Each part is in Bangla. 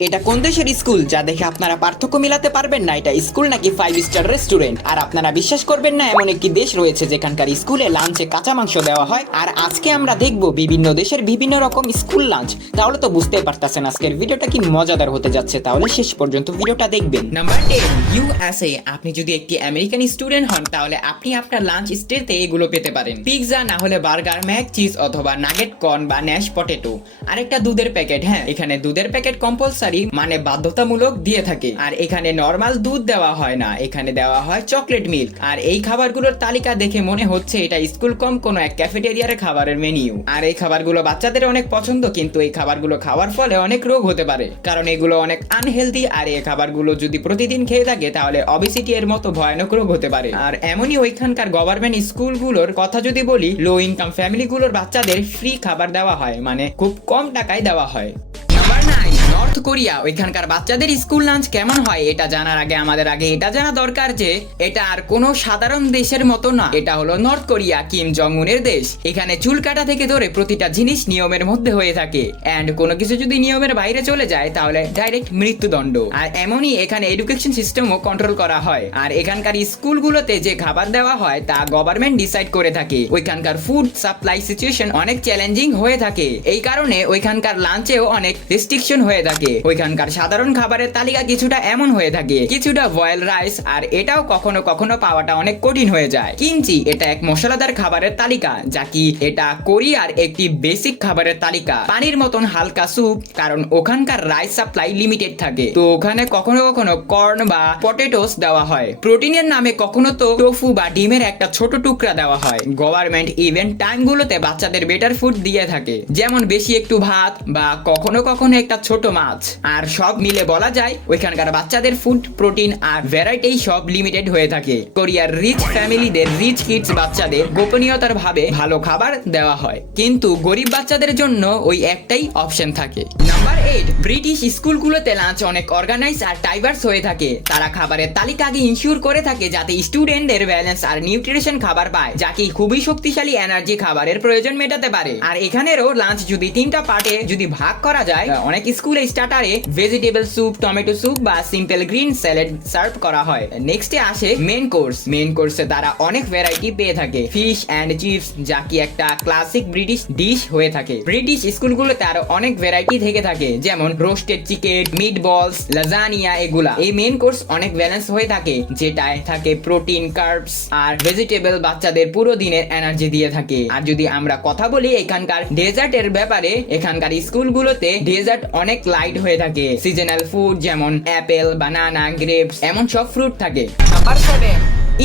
এটা কোন দেশের স্কুল যা দেখে আপনারা পার্থক্য মিলাতে পারবেন না এটা স্কুল নাকি 5 স্টার রেস্টুরেন্ট? আর আপনারা বিশ্বাস করবেন না এমন একটি দেশ রয়েছে যেখানকার স্কুলে লাঞ্চে কাঁচা মাংস দেওয়া হয়। আর আজকে আমরা দেখব বিভিন্ন দেশের বিভিন্ন রকম স্কুল লাঞ্চ। তাহলে তো বুঝতেই পারতেছেন আজকের ভিডিওটা কি মজাদার হতে যাচ্ছে, তাহলে শেষ পর্যন্ত ভিডিওটা দেখবেন। Number 10, USA. আপনি যদি একটি আমেরিকান স্টুডেন্ট হন তাহলে আপনি আপনার লাঞ্চ স্টেতে এগুলো পেতে পারেন: পিৎজা, না হলে বার্গার, ম্যাক চিজ অথবা নাগেট কর্ন বা ন্যাশ পটেটো। আর একটা দুধের প্যাকেট। হ্যাঁ, এখানে দুধের প্যাকেট কম্পালসারি, মানে বাধ্যতামূলক দিয়ে থাকে। আর এখানে নরমাল দুধ দেওয়া হয় না, এখানে দেওয়া হয় চকলেট মিল্ক। আর এই খাবারগুলোর তালিকা দেখে মনে হচ্ছে এটা স্কুল কম কোনো এক ক্যাফেটেরিয়ার খাবারের মেনিউ। আর এই খাবারগুলো বাচ্চাদের অনেক পছন্দ, কিন্তু এই খাবারগুলো খাওয়ার ফলে অনেক রোগ হতে পারে, কারণ এগুলো অনেক আনহেলদি। আর এই খাবারগুলো যদি প্রতিদিন খেয়ে থাকে তাহলে অবেসিটি এর মতো ভয়ানক রোগ হতে পারে। আর এমনই ওইখানকার গভর্নমেন্ট স্কুলগুলোর কথা যদি বলি, লো ইনকাম ফ্যামিলিগুলোর বাচ্চাদের ফ্রি খাবার দেওয়া হয়, মানে খুব কম টাকায় দেওয়া হয়। Number 9, north Korea. ওইখানকার বাচ্চাদের স্কুল লাঞ্চ কেমন হয় এটা জানার আগে আমাদের এটা জানা দরকার যে এটা আর কোনো সাধারণ দেশের মতো না, এটা হলো নর্থ কোরিয়া, কিম জং উনের দেশ। এখানে চুল কাটা থেকে ধরে প্রতিটা জিনিস নিয়মের মধ্যে হয়ে থাকে, এন্ড কোনো কিছু যদি নিয়মের বাইরে চলে যায় তাহলে ডাইরেক্ট মৃত্যুদণ্ড। আর এমনই এখানে এডুকেশন সিস্টেমও কন্ট্রোল করা হয়। আর এখানকার স্কুলগুলোতে যে খাবার দেওয়া হয় তা গভর্নমেন্ট ডিসাইড করে থাকে। ওইখানকার ফুড সাপ্লাই সিচুয়েশন অনেক চ্যালেঞ্জিং হয়ে থাকে, এই কারণে ওইখানকার লাঞ্চেও অনেক রেস্ট্রিকশন হয়ে থাকে। ওইখানকার সাধারণ খাবারের তালিকা কিছুটা এমন হয়ে থাকে, কিছুটা বয়েল রাইস, আর এটাও কখনো কখনো পাওয়াটা অনেক কঠিন হয়ে যায়। কিমচি, এটা এক মশলাদার খাবারের তালিকা, যা কি এটা কোরিয়ার একটি বেসিক খাবারের তালিকা। পানির মতন হালকা স্যুপ, কারণ ওখানকার রাইস সাপ্লাই লিমিটেড থাকে, তো ওখানে কখনো কখনো কর্ন বা পটেটোস দেওয়া হয়। প্রোটিনের নামে কখনো তো টোফু বা ডিমের একটা ছোট টুকরা দেওয়া হয়। গভর্নমেন্ট ইভেন্ট টাইমগুলোতে বাচ্চাদের বেটার ফুড দিয়ে থাকে, যেমন বেশি একটু ভাত বা কখনো কখনো একটা ছোট মাছ। আর সব মিলে বলা যায় ওইখানকার বাচ্চাদের ফুড, প্রোটিন আর ভ্যারাইটি সব লিমিটেড হয়ে থাকে। কোরিয়ার রিচ ফ্যামিলিদের, রিচ কিডস বাচ্চাদের গোপনীয়তার ভাবে ভালো খাবার দেওয়া হয়, কিন্তু গরিব বাচ্চাদের জন্য ওই একটাই অপশন থাকে। নাম্বার 8, ব্রিটিশ স্কুলগুলোতে লাঞ্চ অনেক অর্গানাইজ আর ডাইভার্স হয়ে থাকে। তারা খাবারের তালিকা আগে ইনশিওর করে থাকে যাতে স্টুডেন্টদের ব্যালেন্স আর নিউট্রিশন খাবার পায়, যা কি খুবই শক্তিশালী এনার্জি খাবারের প্রয়োজন মেটাতে পারে। আর এখানেরও লাঞ্চ যদি 3টা পার্টে যদি ভাগ করা যায়, অনেক স্কুলে স্টার্টারে ভেজিটেবল স্যুপ, টমেটো স্যুপ বা সিম্পল গ্রিন স্যালাড সার্ভ করা হয়। নেক্সটে আসে মেন কোর্স। মেন কোর্সে তারা অনেক ভ্যারাইটি পেয়ে থাকে, ফিশ এন্ড চিপস, যা কি একটা ক্লাসিক ব্রিটিশ ডিশ হয়ে থাকে। ব্রিটিশ স্কুলগুলোতে আরো অনেক ভ্যারাইটি থেকে থাকে, যেমন রোস্টেড চিকেন, মিট বলস, লাজানিয়া, এগুলা। এই মেন কোর্স অনেক ব্যালেন্স হয়ে থাকে, যেটায় থাকে প্রোটিন, কার্বস আর ভেজিটেবল, বাচ্চাদের পুরো দিনের এনার্জি দিয়ে থাকে। আর যদি আমরা কথা বলি এখানকার ডেজার্টের ব্যাপারে, এখানকার স্কুলগুলোতে ডেজার্ট অনেক লাইট হয়ে থাকে। সিজনাল ফুড যেমন অ্যাপেল, বানানা, গ্রেপস, এমন সব ফ্রুট থাকে। Number 7,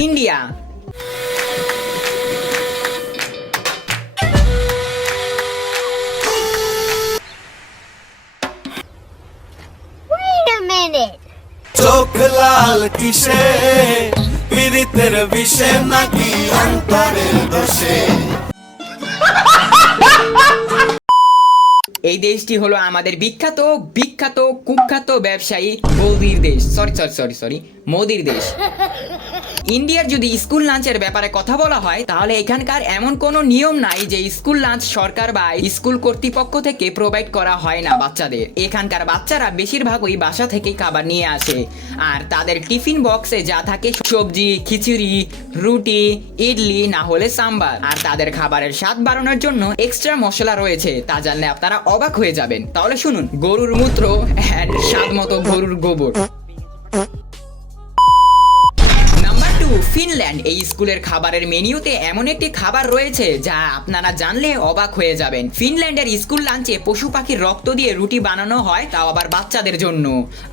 India. Wait a minute. চোখ লাল কিসে, পীড়িতের বিষে নাকি অন্তরের দোষে। এই দেশটি হলো আমাদের বিখ্যাত বিখ্যাত কুখ্যাত ব্যবসায়ী মোদির দেশ। সরি মোদির দেশ। ইন্ডিয়ার যদি স্কুল লাঞ্চের ব্যাপারে কথা বলা হয় তাহলে এখানকার এমন কোনো নিয়ম নাই যে স্কুল লাঞ্চ সরকার বা স্কুল কর্তৃপক্ষ থেকে প্রোভাইড করা হয় না বাচ্চাদের। এখানকার বাচ্চারা বেশিরভাগই বাসা থেকে খাবার নিয়ে আসে, আর তাদের টিফিন বক্সে যা থাকে সবজি, খিচুড়ি, রুটি, ইডলি, না হলে সাম্বার। আর তাদের খাবারের স্বাদ বাড়ানোর জন্য এক্সট্রা মশলা রয়েছে, তা জানলে আপনারা অবাক হয়ে যাবেন। তাহলে শুনুন: গরুর মূত্র এন্ড স্বাদ মতো গরুর গোবর। ফিনল্যান্ড। এই স্কুলের খাবারের মেনুতে এমন একটি খাবার রয়েছে যা আপনারা জানলে অবাক হয়ে যাবেন। ফিনল্যান্ডের স্কুল লাঞ্চে পশু পাখির রক্ত দিয়ে রুটি বানানো হয়, তাও আবার বাচ্চাদের জন্য।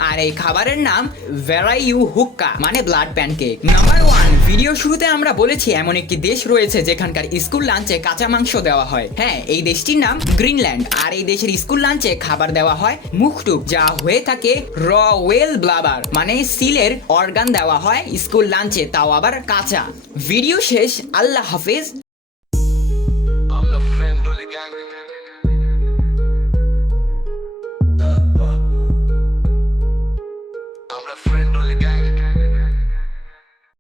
আর এই খাবারের নাম ভেরাইউ হুক্কা, মানে ব্লাড প্যানকেক। নাম্বার 1, ভিডিও শুরুতে আমরা বলেছি এমন একটি দেশ রয়েছে যেখানকার স্কুল লাঞ্চে কাঁচা মাংস দেওয়া হয়। হ্যাঁ, এই দেশটির নাম গ্রিনল্যান্ড। আর এই দেশের স্কুল লাঞ্চে খাবার দেওয়া হয় মুখটুক, যা হয়ে থাকে র ওয়েল ব্লাবার, মানে সিলের অর্গান দেওয়া হয় স্কুল লাঞ্চে, তাও আবার কাঁচা। ভিডিও শেষ। আল্লাহ হাফেজ।